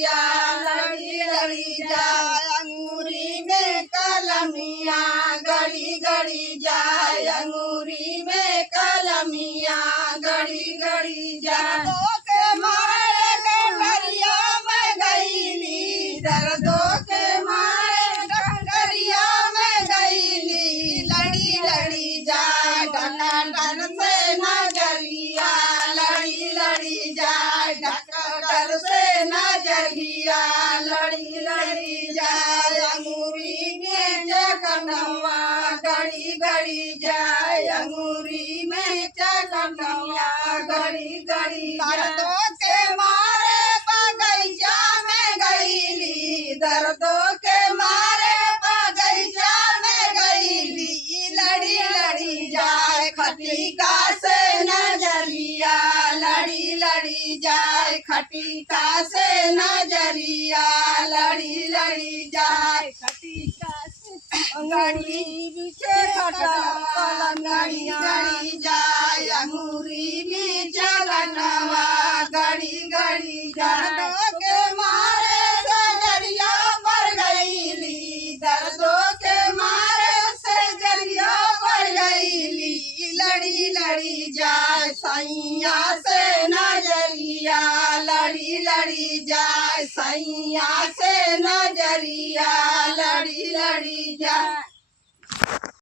गठरिया लड़ी लड़ी जाए अंगूरी में कलमिया गड़ी गड़ी जाए अंगूरी में कलमिया गड़ी गड़ी जाए के मारे गठरिया में गईली दर्दों के मारे गठरिया में गईली लड़ी लड़ी जाए डर से नजरिया लड़ी लड़ी जाए डर से नजरिया लड़ी लड़ी जाए अंगूरी में चकनवा गड़ी गड़ी जाए अंगूरी में चकनवा गड़ी गड़ी दर्दों के मारे बगैचा में गईली दर्दों के मारे बगैचा में गईली लड़ी लड़ी जाए खटिका से नजरिया लड़ी लड़ी जाए खटिका से नजरिया लड़ी लड़ी जाए खटिका से अंगड़ी बिछे गड़ी गड़ी जाए अंगूरी में चलनवा गड़ी गड़ी जाए